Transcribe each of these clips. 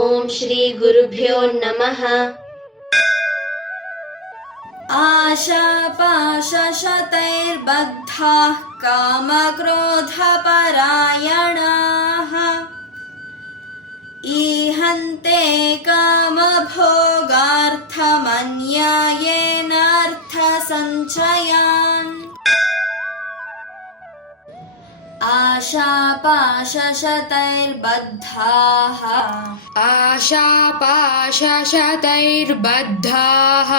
ओम श्री गुरुभ्यो नमः। आशापाशशतैर्बद्धाः कामक्रोधपरायणाः ईहन्ते कामभोगार्थमन्यायेनार्थसञ्चयान्। आशापाशशतैर्बद्धाः आशापाशशतैर्बद्धाः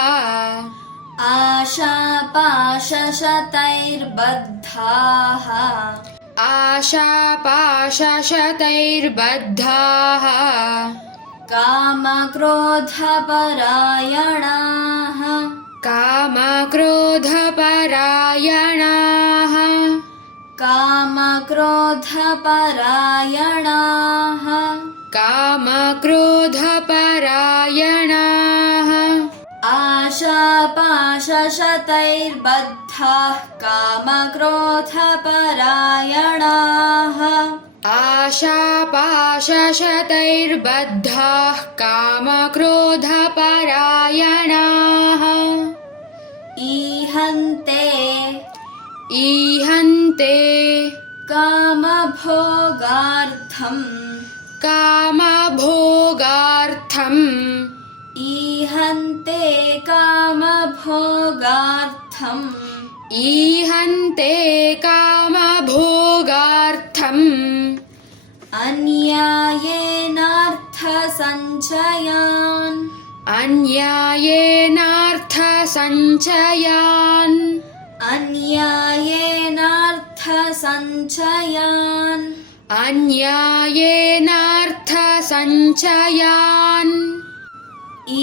आशापाशशतैर्बद्धाः आशापाशशतैर्बद्धाः कामक्रोधपरायणाः कामक्रोधपरायणाः कामक्रोधपरायणाः कामक्रोधपरायणाः आशापाशशतैर्बद्धाः कामक्रोधपरायणाः आशापाशशतैर्बद्धाः कामक्रोधपरायणाः ईहन्ते कामभोगार्थम् ईहन्ते कामभोगार्थम् अन्यायेनार्थसञ्चयान् अन्यायेनार्थसञ्चयान्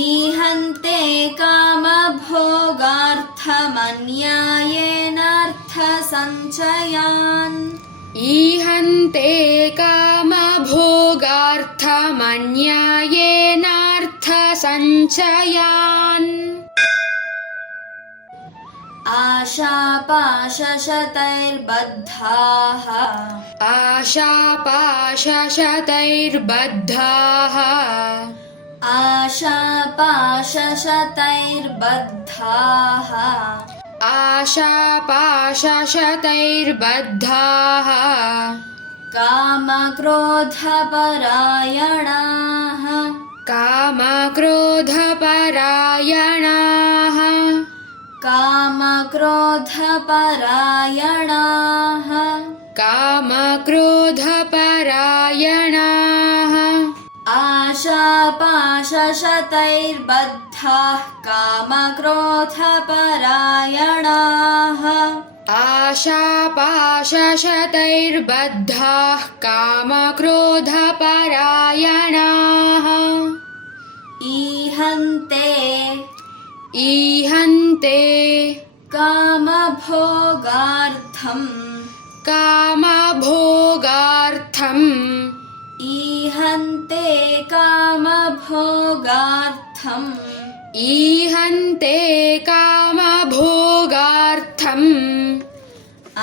ईहन्ते कामभोगार्थमन्यायेनार्थसञ्चयान् ईहन्ते कामभोगार्थमन्यायेनार्थसञ्चयान् आशापाशशतैर्बद्धाः आशापाशशतैर्बद्धाः आशापाशशतैर्बद्धाः आशापाशशतैर्बद्धाः कामक्रोधपरायणाः कामक्रोधपरायणाः कामक्रोधपरायणाः कामक्रोधपरायणाः आशापाशशतैर्बद्धाः कामक्रोधपरायणाः आशापाशशतैर्बद्धाः कामक्रोधपरायणाः ईहन्ते कामभोगार्थम् ईहन्ते कामभोगार्थम्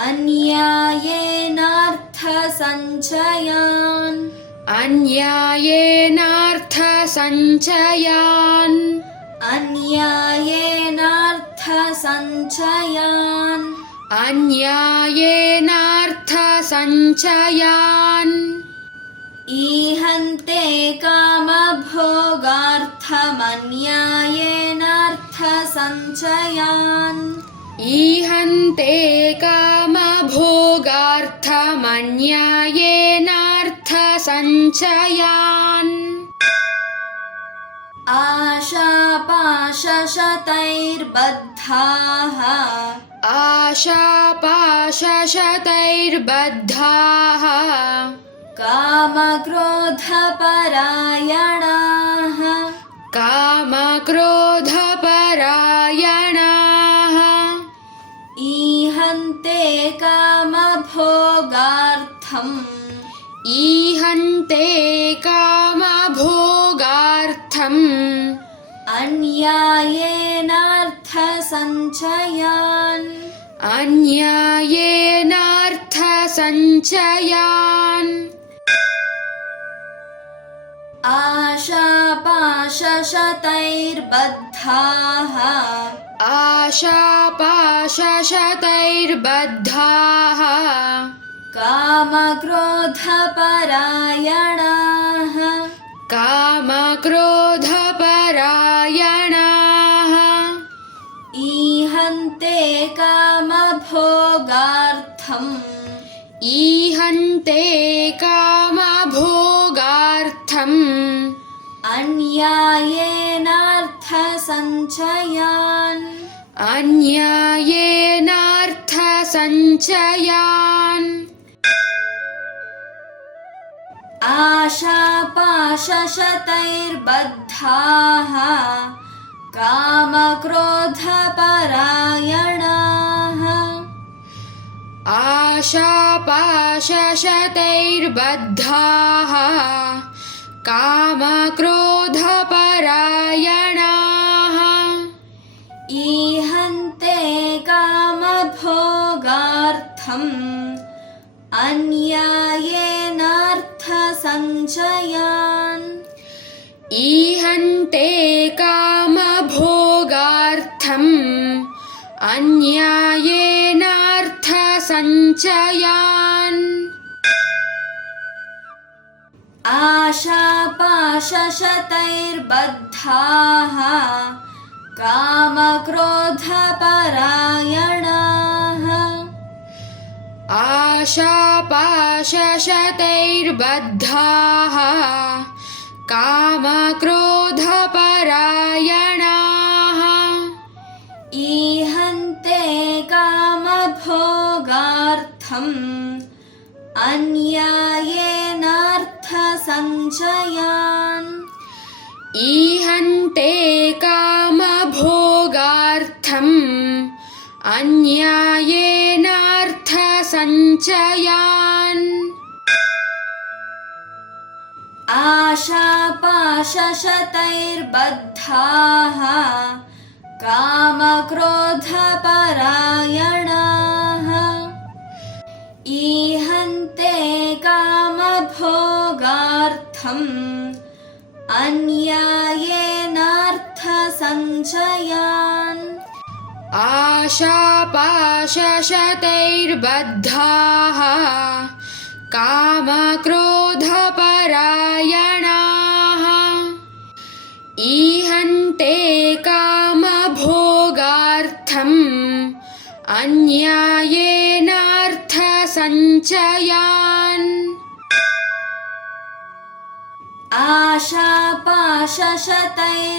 अन्यायेनार्थसञ्चयान् अन्यायेनार्थसञ्चयान् ईहन्ते कामभोगार्थमन्यायेनार्थसञ्चयान् ईहन्ते कामभोगार्थमन्यायेनार्थसञ्चयान् आशापाशशतैर्बद्धाः आशापाशशतैर्बद्धाः कामक्रोधपरायणाः कामक्रोधपरायणाः ईहन्ते कामभोगार्थम् अन्यायेनार्थसञ्चयान् आशापाशशतैर्बद्धाः आशापाशशतैर्बद्धाः कामक्रोधपरायणाः कामक्रोधपरायणाः ईहन्ते कामभोगार्थम् ईहन्ते कामभोगार्थम् अन्यायेनार्थसञ्चयान् अन्यायेनार्थसञ्चयान् आशापाशशतैर्बद्धाः कामक्रोधपरायणाः आशापाशशतैर्बद्धाः कामक्रोधपरायणाः ईहन्ते कामभोगार्थम् अन्यायेनार्थसञ्चयान् ईहन्ते कामभोगार्थम् अन्यायेनार्थसञ्चयान् आशापाशशतैर्बद्धाः कामक्रोधपरायणाः आशापाशशतैर्बद्धाः कामक्रोधपरायणाः ईहन्ते कामभोगार्थम् अन्यायेनार्थसञ्चयान् ईहन्ते कामभोगार्थम् अन्यायेनार्थसञ्चयान् आशापाशशतैर्बद्धाः कामक्रोधपरायणाः ईहन्ते कामभोगार्थम् अन्यायेनार्थसञ्चयान् आशापाशशतैर्बद्धाः कामक्रोधपरायणाः ईहन्ते कामभोगार्थम् अन्यायेनार्थसञ्चयान्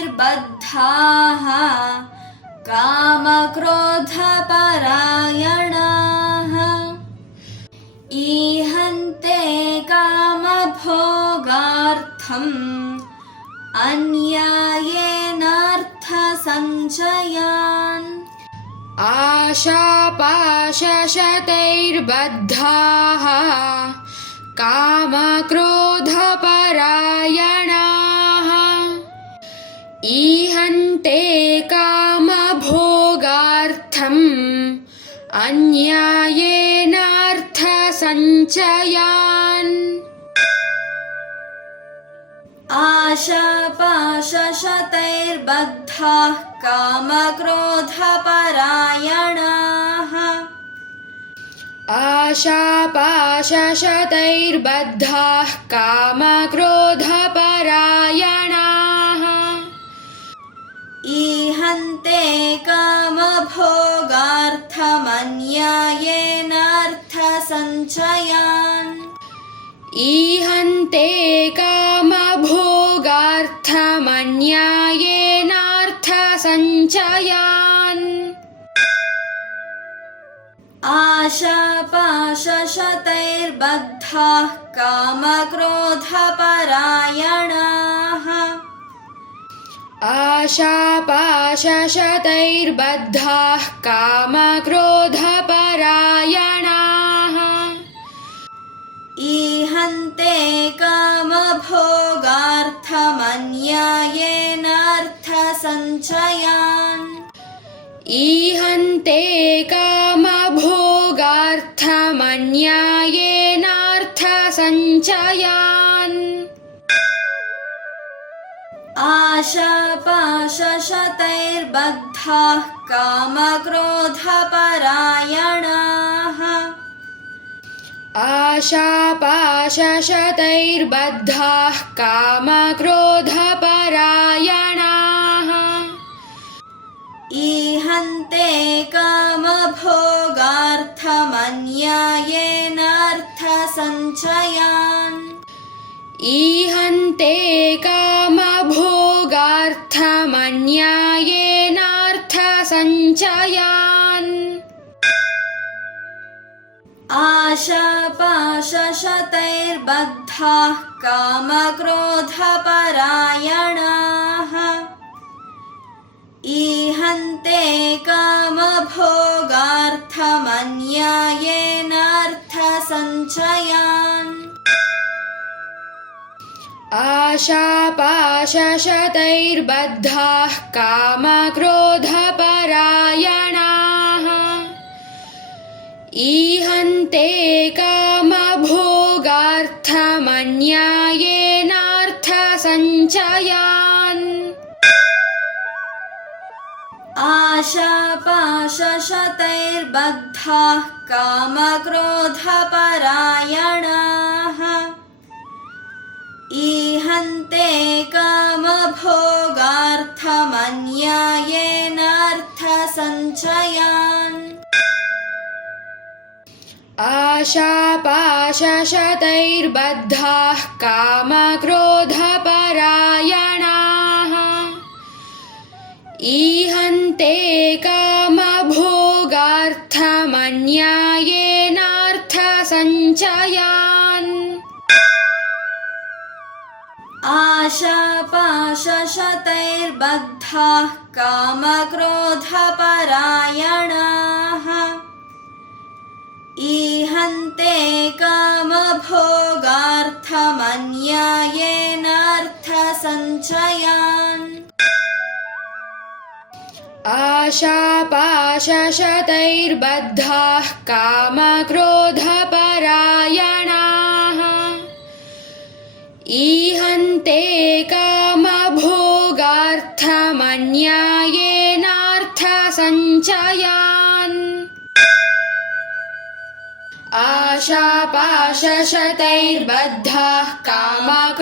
आशापाशशतैर्बद्धाः कामक्रोधपरायणाः ईहन्ते कामभोगार्थम् अन्यायेनार्थसञ्चयान् आशापाशशतैर्बद्धाः कामक्रोधपरायणाः ईहन्ते कामभोगार्थम् अन्यायेनार्थसञ्चयान् आशापाशशतैर्बद्धाः कामक्रोधपरायणाः आशापाशशतैर्बद्धाः कामक्रोधपरायणाः ईहन्ते कामभोगार्थमन्यायेनार्थसञ्चयान् ईहन्ते कामभोगार्थमन्यायेनार्थसञ्चयान् आशापाशशतैर्बद्धाः कामक्रोधपरायणाः आशापाशशतैर्बद्धाः कामक्रोधपरायणाः ईहन्ते कामभोगार्थमन्यायेनार्थसञ्चयान् ईहन्ते कामभोगार्थमन्यायेनार्थसञ्चयान् आशापाशशतैर्बद्धाः कामक्रोधपरायणाः आशापाशशतैर्बद्धाः कामक्रोधपरायणाः ईहन्ते कामभोगार्थमन्यायेनार्थसञ्चयान् ईहन्ते कामभोगार्थमन्यायेनार्थसञ्चयान् आशापाशशतैर्बद्धाः कामक्रोधपरायणाः ईहन्ते कामभोगार्थमन्यायेनार्थसञ्चयान् आशापाशशतैर्बद्धाः कामक्रोधपरायणाः ईहन्ते कामभोगार्थमन्यायेनार्थसञ्चयान् आशापाशशतैर्बद्धाः कामक्रोधपरायणाः ईहन्ते कामभोगार्थमन्यायेनार्थसञ्चयान् आशापाशशतैर्बद्धाः कामक्रोधपरायणाः ईहन्ते कामभोगार्थमन्यायेनार्थसञ्चयान् आशापाशशतैर्बद्धाः कामक्रोधपरायणाः ईहन्ते कामभोगार्थमन्यायेनार्थसञ्चयान् आशापाशशतैर्बद्धाः कामक्रोधपरायणाः ईहन्ते कामभोगार्थमन्यायेनार्थसञ्चयान् आशापाशशतैर्बद्धाः कामक्रोधपरायणाः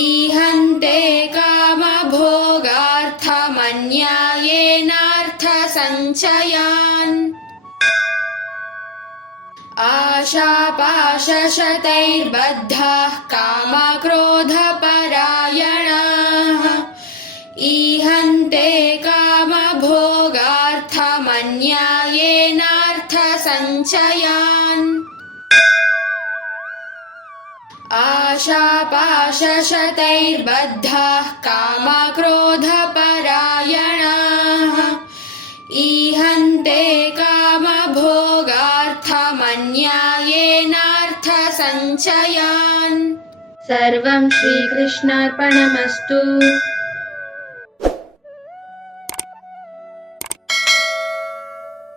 ईहन्ते कामभोगार्थमन्यायेनार्थसञ्चयान् आशापाशशतैर्बद्धाः कामक्रोधपरायणाः ईहन्ते कामभोगार्थमन्यायेनार्थसञ्चयान् आशापाशशतैर्बद्धाः कामक्रोधपरायणाः ईहन्ते कामभोगार्थमन्यायेनार्थसञ्चयान् सर्वं श्रीकृष्णार्पणमस्तु।